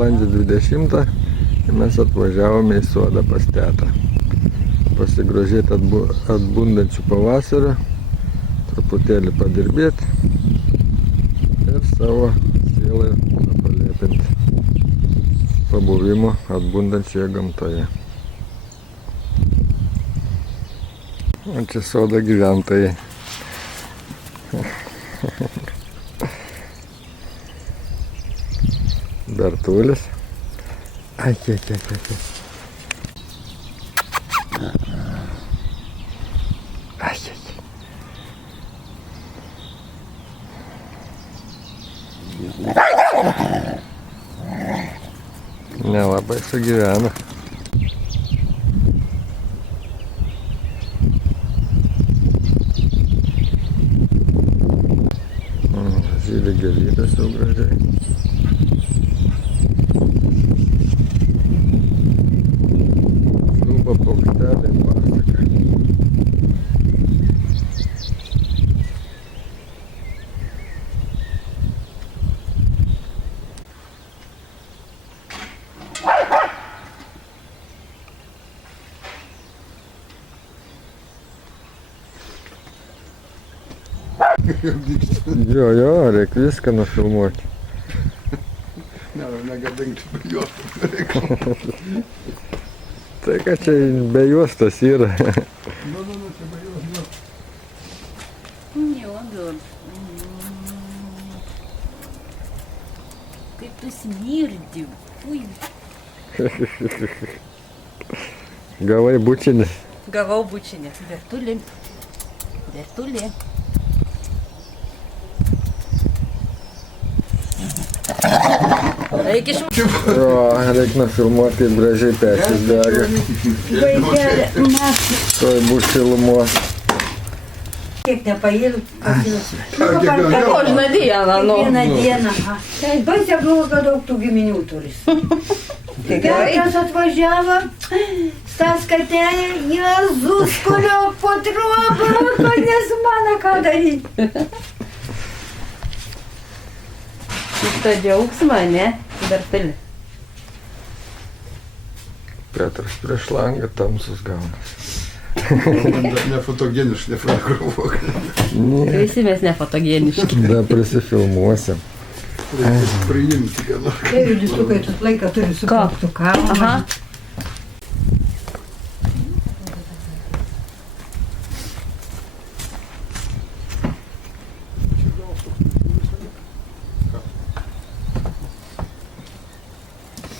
balandžio 20 mes atvažiavome į sodą pas tetą. Pasigrožėti atbundančių pavasario, truputėlį padirbėti ir savo sielą palėpinti pabuvimo atbundančioje gamtoje. O čia sodo gyventojai. Bertulis. Ai, kiek. Ai. Nelabai sugyvena. Žydi gėlybės jau gražiai. Čiulba paukšteliai pasaka. Jo, reik viską nufilmuoti. Negadinti be juostos reikia. Tai ką čia be juostos yra. Nu, čia be juostos. Neodur. Kaip tu smirdi. Ui. Gavai bučinį. Gavau bučinį. Bertulį. Reikia Jo, reik nufilmuoti, kaip gražiai pečius dega. Vaikelė, mes Tuoj bus šilumos. kiek nepaėdų, pasiūsiu. Кожна dieną, nu. Vieną dieną. Baisiai buvo, kad daug tų giminių turis. Kas atvažiavo, Stas kartelė, Jėzus, kurio po trobą, kad nesumana ką daryti. Šitą džiaugsmą, ne? Bertulį. Petras prieš langą tamsus gaunas. Nefotogeniškai, nefotografuok. Visi mes nefotogeniški. Da prisifilmuosim. Priimti, kad nors. Tai vidustukai tu laiką turi sukauktų kavą. Aha.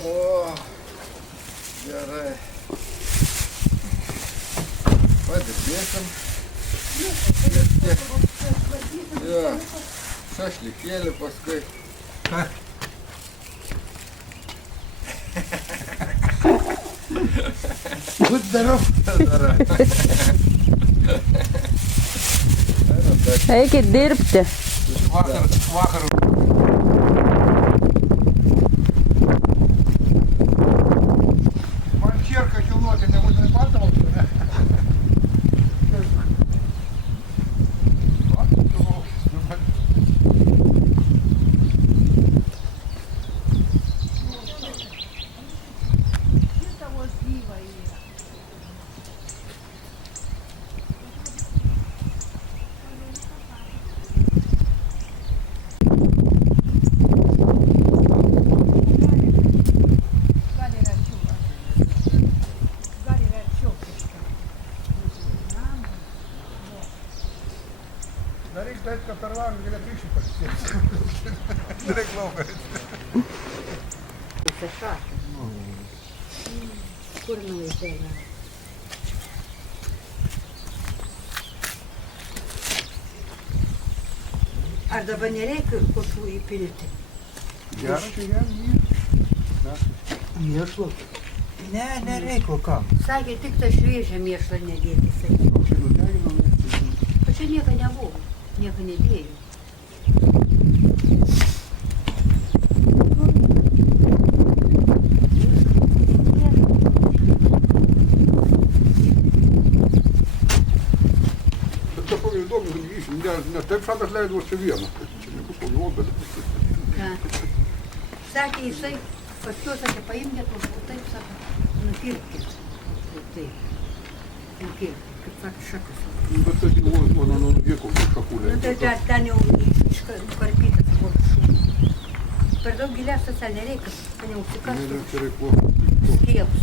O, gerai. Padėsėsim. Jo, šašlikėlį paskui. Būt darau. Eikit dirbti. Vakar. Man čierką kilnuoti nebūtinai patalpų, ne? Daryk taip, kad per langą galėtų išį pasisiekti. Daryk lauką. Kur nuvažiavę? Ar dabar nereikia kokių įpilti? Gerai, tai Mėšlo? Ne, nereikia kam. Sakė, tik tą šviežią mėšlą nedėti, sakė. O čia nieko nebuvo, nieko nedėjau. Ne taip šakas leidavo čia vieną. Čia nebus kokių obelį. Ką? Sakė, jisai Paskiau sakė, paimkit, o taip sako, nukirpkit. Taip. Nukirpkit, kaip sakė, šakas. Bet tai buvo nuo nugėko šakulė. Nu, tai ten jau nukarpytas buvo šūnų. Per daug gilias tas nereikia, ten jau užsikastų. Čia reiklo. Skiepus.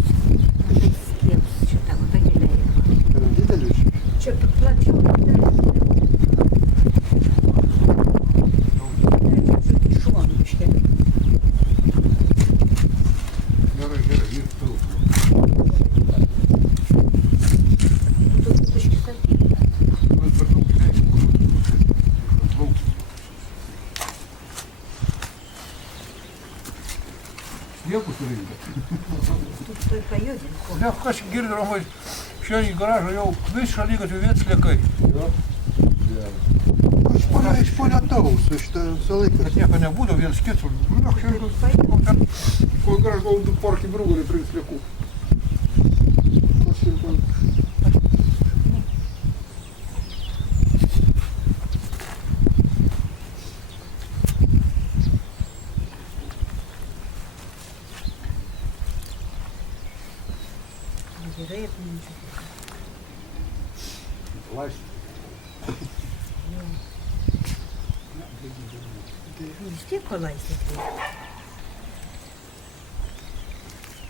Tai skiepus šitą, va ta giliai reiklo. Tai didelis. Čia plačiau. Čia šuonų iškėlė. Gerai, jis pilk. Tu iškėlė. Bet per daug giliai. Sniegu surinkę. Tu pajudink. Ne, kas girdi, Romai, šiandien į garažą jau vis šalygatvių vien sliekai. Aš ponetaus, aš visą laiką. Bet nieko nebūdavo, vien skicų. Nu, šiandien, kol garažą gavau du porkį brūgalį prie sliekų. Gerai apminčiu. Laisvė. Vis tiek palaistyti reikia.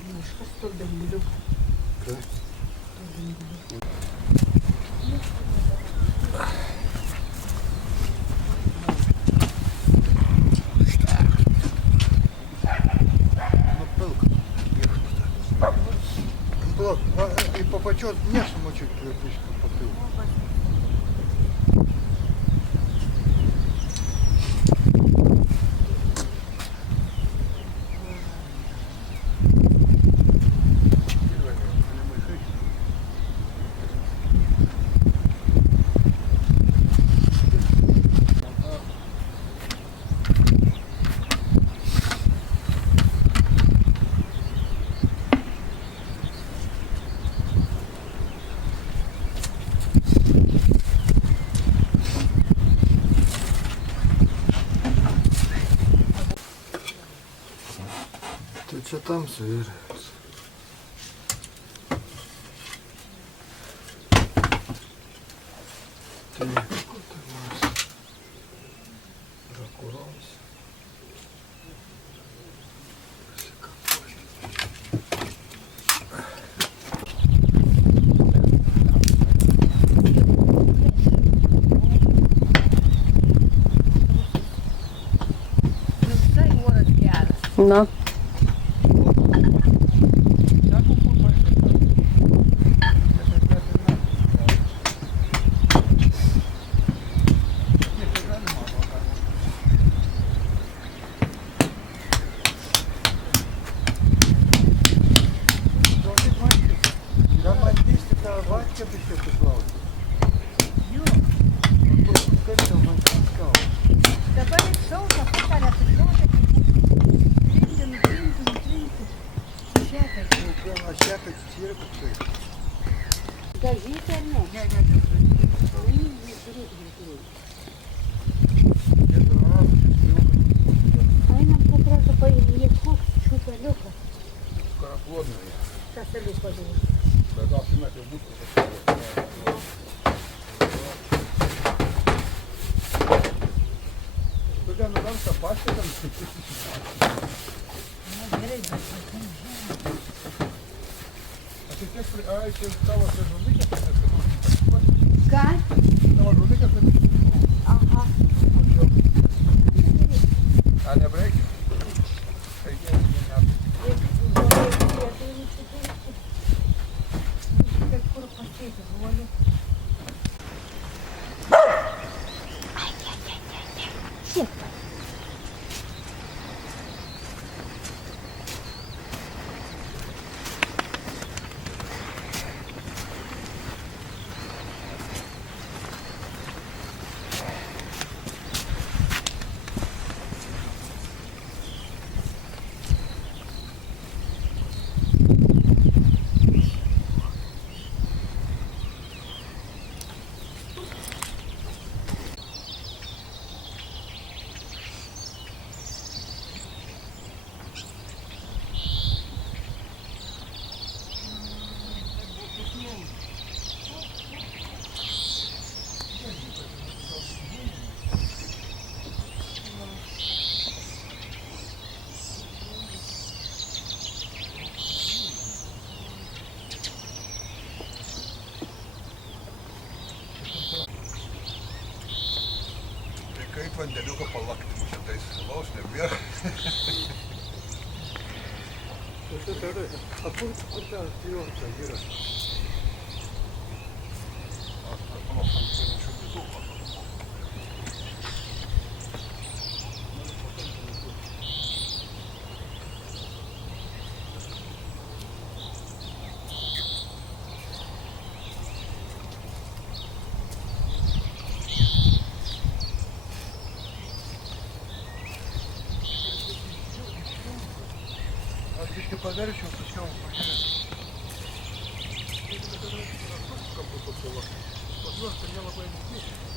Miškas to dumbliuko. Kas? И по почет не сумочек кирпичку попил. Tai čia tamsu yra. Tai kur tai mes rakurons. Visai oras geras. Nu, Dabar šauka, patarė atsižuotę, nutrinti. Dažyti ar ne? Einam paprato ieškok šupeliuką. Kas aliuko buvo? Gerai, bet Ai, čia tavo žulikės, ką? tavo žulikės, Aha. a nebreikia. Tai jie Kur pasėti, žuoliu. А kur ten prijungta yra? Aš biškį paverčiau, tačiau pažiūrėsiu. Pas juos tai nelabai nesiekė.